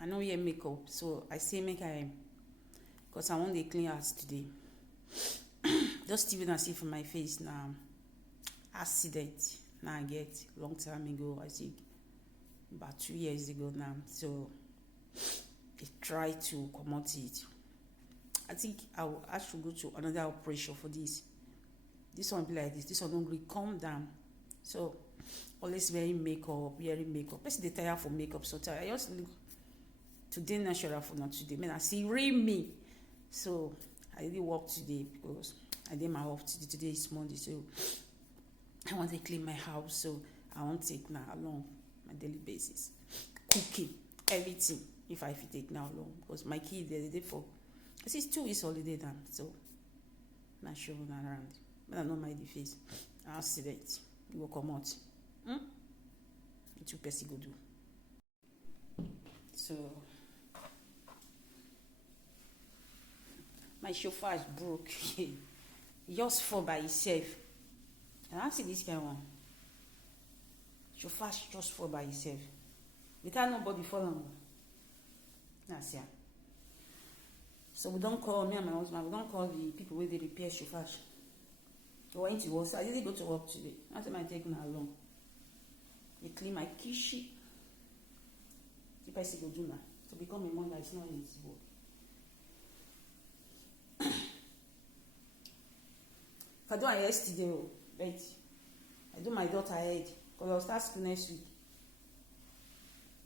I no wear makeup, so I say make I, because I want to clean house today. Just even as if my face now accident now I get long time ago, I think about 2 years ago now. So I try to comot it. I think I should go to another operation for this. This one be like this one don't really calm down. So always wearing makeup. Person they tire for makeup, so tired. I just look today natural for not today. Man, I see real me. So I didn't work today because I did my off today. Today is Monday, so I want to clean my house. So I won't take now along my daily basis. Cooking, everything. If I take now along, because my kid the day for it's 2 weeks holiday now, so I'm not sure when around. But I know my face. I'll see that. You will come out. Two person go do. So my chauffeur is broke. He just fall by himself. And I see this kind of one. Chauffeur just fall by himself. Without nobody follow. That's yeah. So we don't call me and my husband. We don't call the people where they repair chauffeur. We went to work. So I didn't go to work today. I think I take me along. They clean my kitchen. If I say go do now. To become a mother, it's not easy work. If I do it yesterday, right? I do my daughter head. Because I'll start school next week.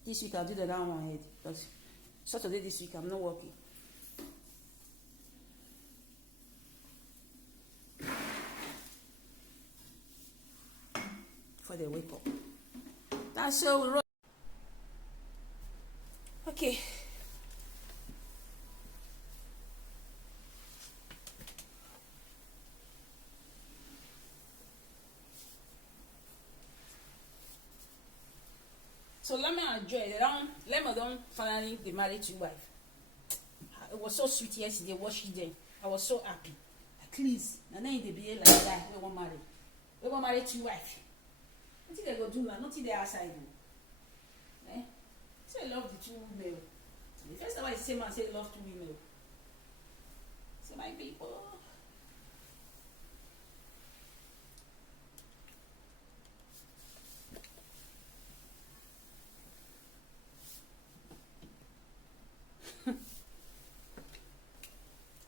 This week I'll do the other one head. Because Saturday this week I'm not working. Before they wake up. That's how we roll. Okay. So let me enjoy it. Let me don't finally get married to wife. It was so sweet yesterday, watching them. I was so happy. At least, and then they behave like that. We won't marry. We won't marry to wife. I think they go do now. Not in the outside. Eh? So I love the two women. The first time I say man say love two women. So my people.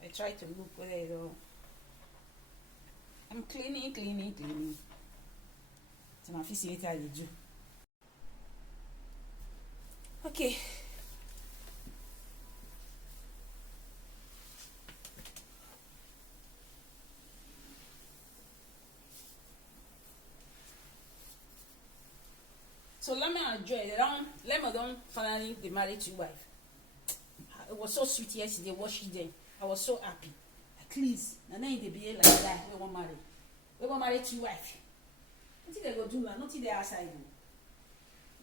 I try to look where they go. I'm cleaning. So my face later I do. Okay. So let me enjoy it. Let me don't finally get married to wife. It was so sweet yesterday watching them. I was so happy. At least, and then they behave like that. We won't marry. We won't marry to wife. I think they go do now. Not in the outside.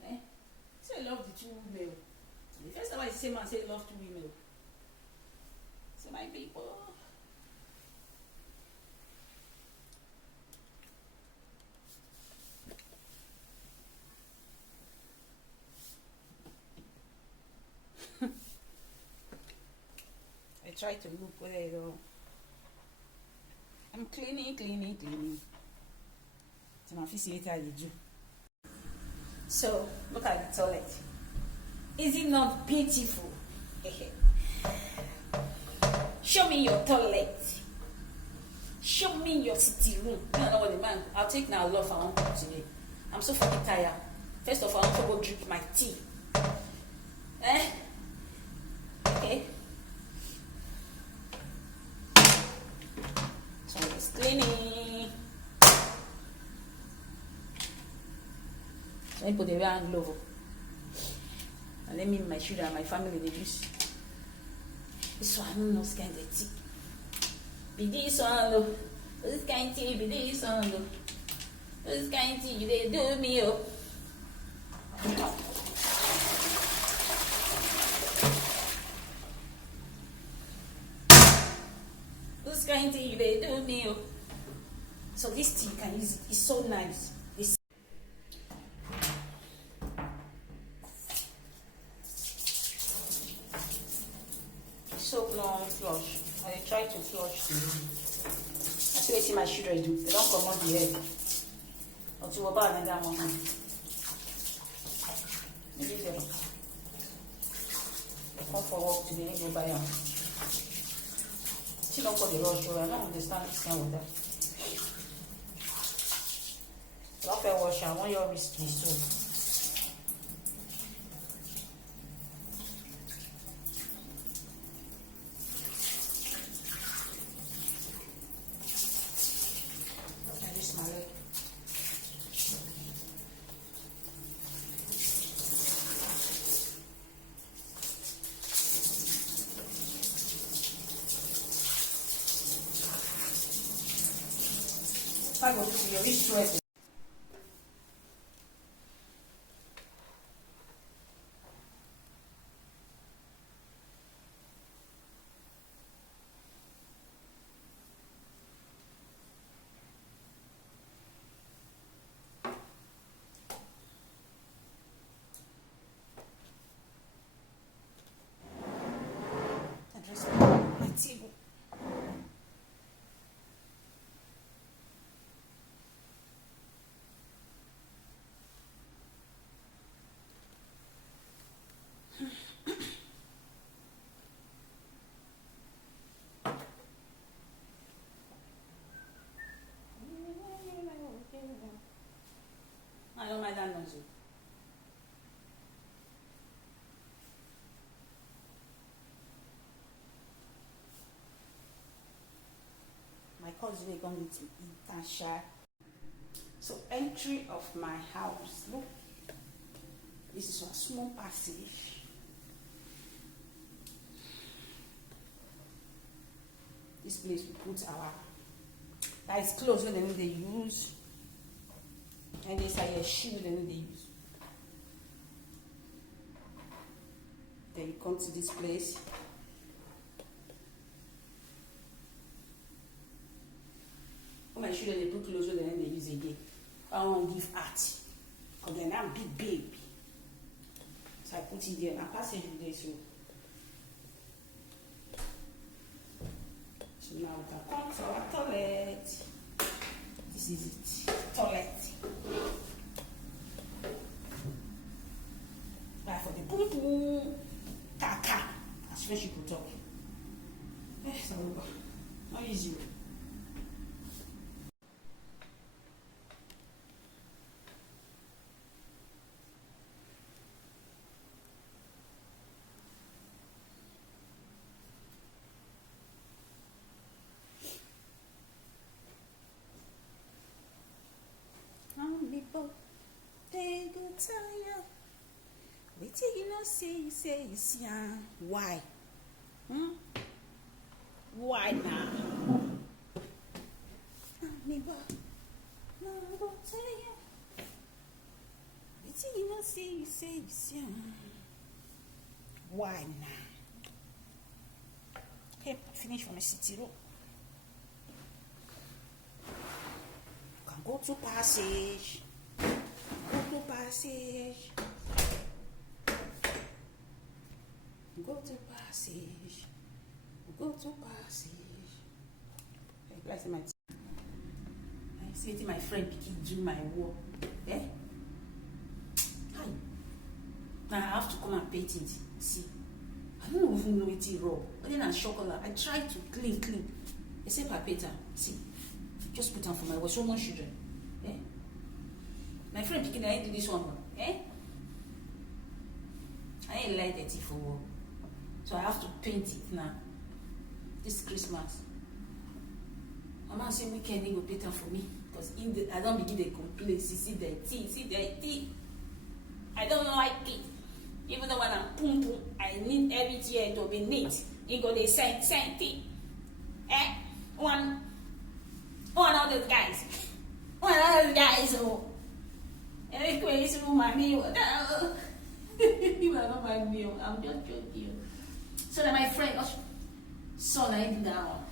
Eh? So I love the two women. The first time I say man say love two women. So my people. I try to look where they go. I'm cleaning. So my face later I do. So look at the toilet. Is it not beautiful? Show me your toilet. Show me your sitting room. I don't know what the man. I'll take now love I want to today. I'm so fucking tired. First of all, I want to go drink my tea. Okay. So it's cleaning. So I put the hand glove. And let me my children and my family they use. This one no kind of tea. Be this one though. This kind of tea, be this one though. This kind of tea, they do me up. This kind of tea, they do me up. So this tea you can use it. It's so nice. soap no flush. I try to flush the. I see wetin my children do. They don't comot the head. Until about another one. Maybe they come for work today and go buy am. She don't call the rush, so I don't understand this kind of that. I don't feel wash. I want your wrist to be soap. I go to your wrist sweat. My table. I don't mind that noise. My cousin is going to eat and share. So entry of my house. Look, this is a small passage. This place we put our that is clothes when they use, and this are your shoe then they use. Then you come to this place. When my children they put clothes when they use again. I want to give art. Because they're not big baby. So I put it there. My passage is there so. So now we can come to our toilet. This is it. Toilet. Right for the boom boom. Kaka. As French people talk. Yes, I will go. Not easy. People, they go tire. Wait till you know, say, yeah. Why? Why now? People, no, go tire. Wait till you know, say, yeah. Why now? Okay, finish for my city room. Go to passage. Go to passage. Go to passage. Go to passage. I see my friend picking do my work. Eh? Hi. Now I have to come and paint it. See. I don't even know it's raw. But then I chocolate. I try to clean. Except I paint it. See. Just put on for my work. So much children. Eh? My friend picking, I ain't do this one. Eh? I ain't like that for work. So I have to paint it now. This Christmas. Mama say weekend he go paint for me. Because I don't begin to complain. See the tea. I don't like it. Even though when I'm pum, I need every year to be neat. You go they same thing. Eh? One of those guys. Oh. Every crazy woman, me. You are not my meal. I'm just joking. So that my friend, so I do that one.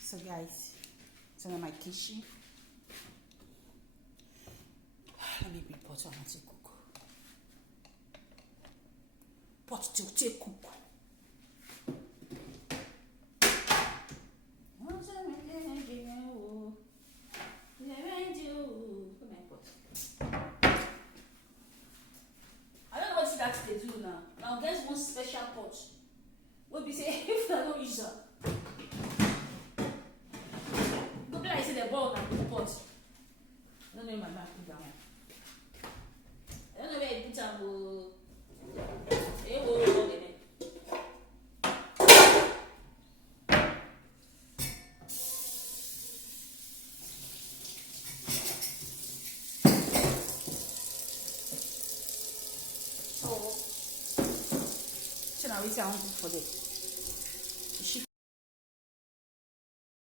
So guys, so now my kitchen. Let me put pot on to cook. Pot to take cook. one special pot wey be say if una no use am go be like say dem born una cook pot. I don't know where my man put that one. I don't know where he put am o. Hey, hold on. So, I want to cook for them.